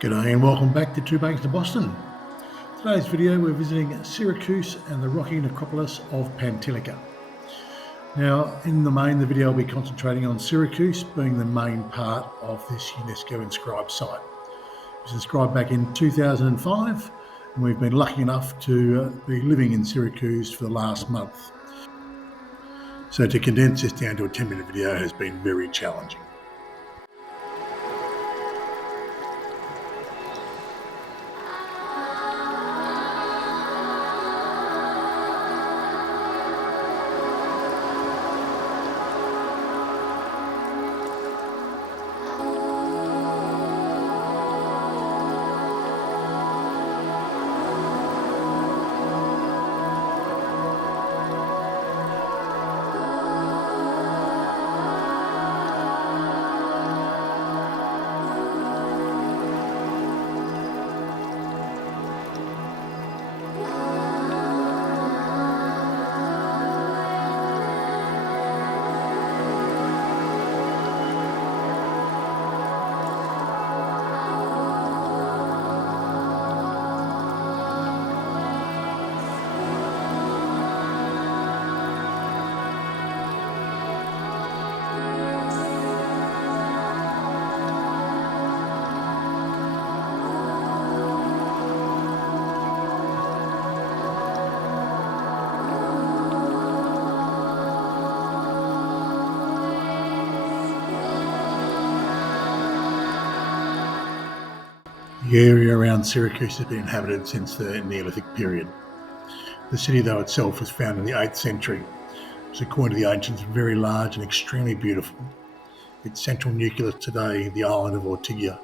G'day and welcome back to Two Banks to Boston. Today's video we're visiting Syracuse and the Rocky Necropolis of Pantalica. Now in the main the video will be concentrating on Syracuse being the main part of this UNESCO inscribed site. It was inscribed back in 2005 and we've been lucky enough to be living in Syracuse for the last month. So to condense this down to a 10-minute video has been very challenging. The area around Syracuse has been inhabited since the Neolithic period. The city, though itself, was founded in the 8th century. It was, according to the ancients, very large and extremely beautiful. Its central nucleus today, the island of Ortigia,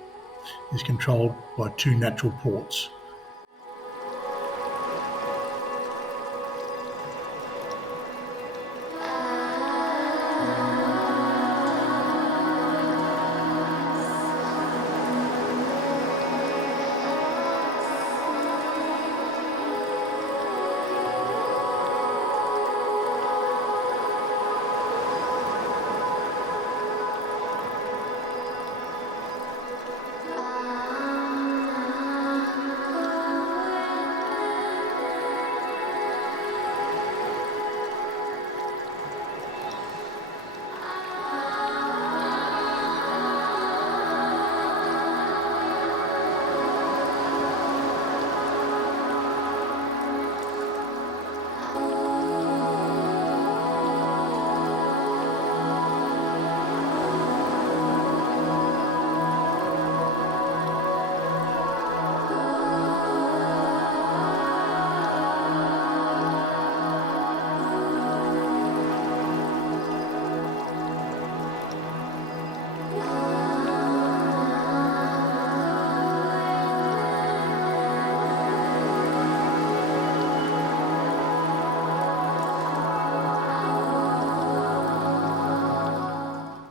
is controlled by two natural ports.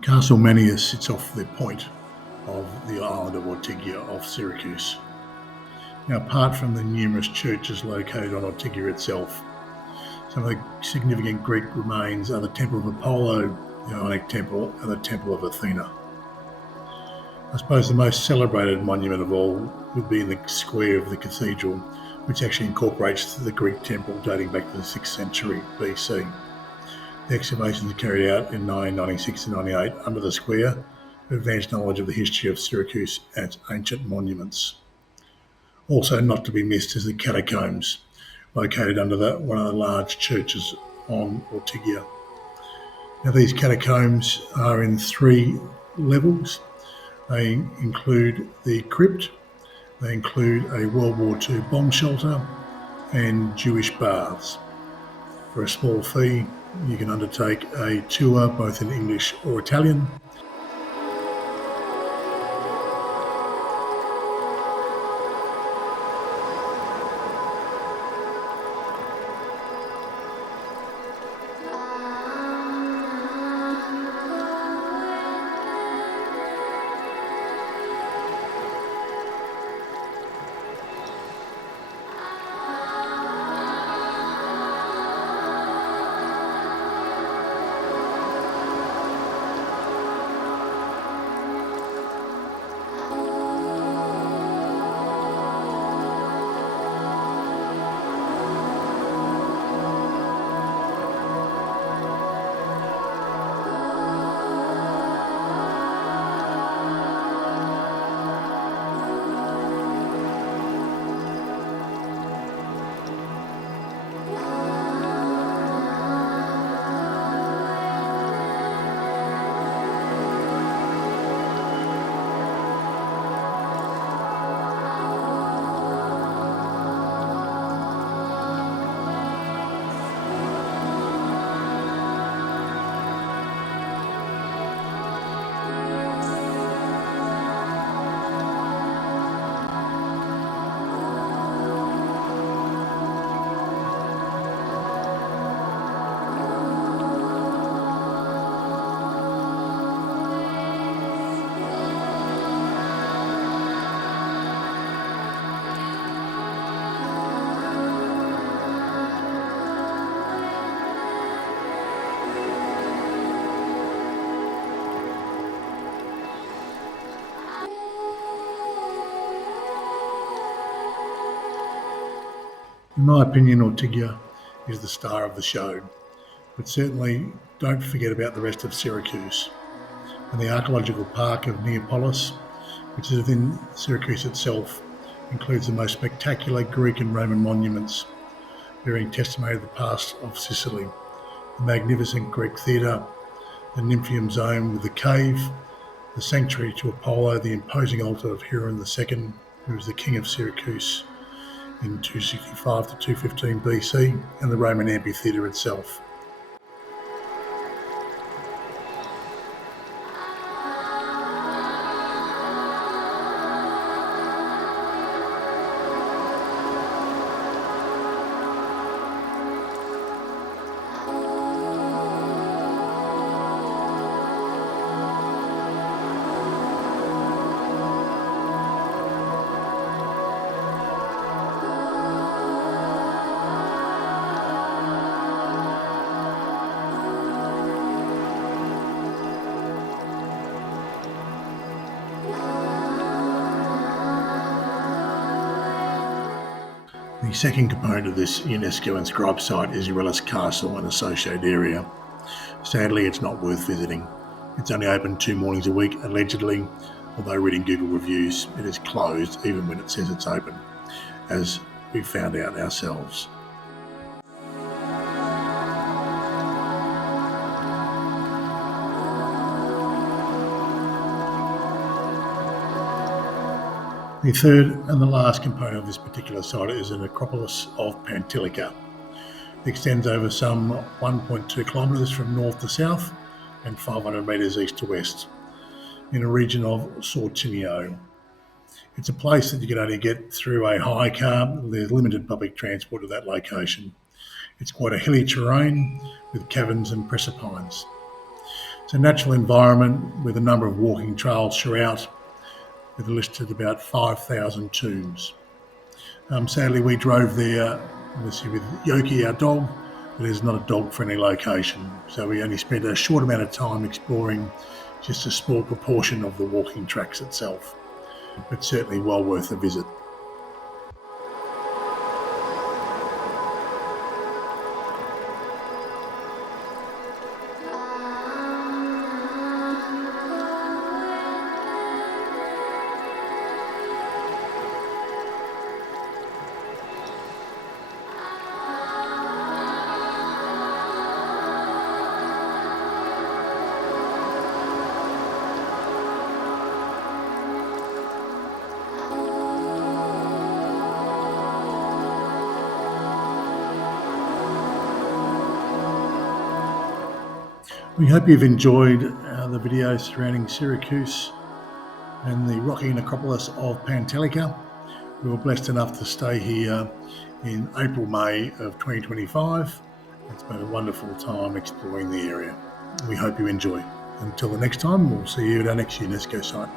Castle Manius sits off the point of the island of Ortigia off Syracuse. Now, apart from the numerous churches located on Ortigia itself, some of the significant Greek remains are the Temple of Apollo, the Ionic Temple, and the Temple of Athena. I suppose the most celebrated monument of all would be in the square of the cathedral, which actually incorporates the Greek temple dating back to the 6th century BC. The excavations carried out in 1996 and 98 under the square for advanced knowledge of the history of Syracuse and its ancient monuments. Also not to be missed is the catacombs, located under one of the large churches on Ortigia. Now these catacombs are in 3 levels. They include the crypt, they include a World War II bomb shelter and Jewish baths. For a small fee, you can undertake a tour both in English or Italian. In my opinion, Ortigia is the star of the show, but certainly don't forget about the rest of Syracuse. And the archaeological park of Neapolis, which is within Syracuse itself, includes the most spectacular Greek and Roman monuments bearing testimony of the past of Sicily, the magnificent Greek theatre, the Nymphaeum Zone with the cave, the sanctuary to Apollo, the imposing altar of Hieron II, who was the king of Syracuse in 265 to 215 BC, and the Roman amphitheatre itself. The second component of this UNESCO inscribed site is Eurellis Castle and associated area. Sadly, it's not worth visiting. It's only open 2 mornings a week, allegedly, although reading Google reviews, it is closed even when it says it's open, as we found out ourselves. The third and the last component of this particular site is the Necropolis of Pantalica. It extends over some 1.2 kilometres from north to south and 500 metres east to west in a region of Sortinio. It's a place that you can only get through a hire car. There's limited public transport to that location. It's quite a hilly terrain with caverns and precipines. It's a natural environment with a number of walking trails throughout, with a list of about 5,000 tombs. Sadly, we drove there, obviously with Yoki, our dog, but it's not a dog-friendly location, so we only spent a short amount of time exploring just a small proportion of the walking tracks itself, but certainly well worth a visit. We hope you've enjoyed the videos surrounding Syracuse and the Rocky Necropolis of Pantalica. We were blessed enough to stay here in April, May of 2025. It's been a wonderful time exploring the area. We hope you enjoy. Until the next time, we'll see you at our next UNESCO site.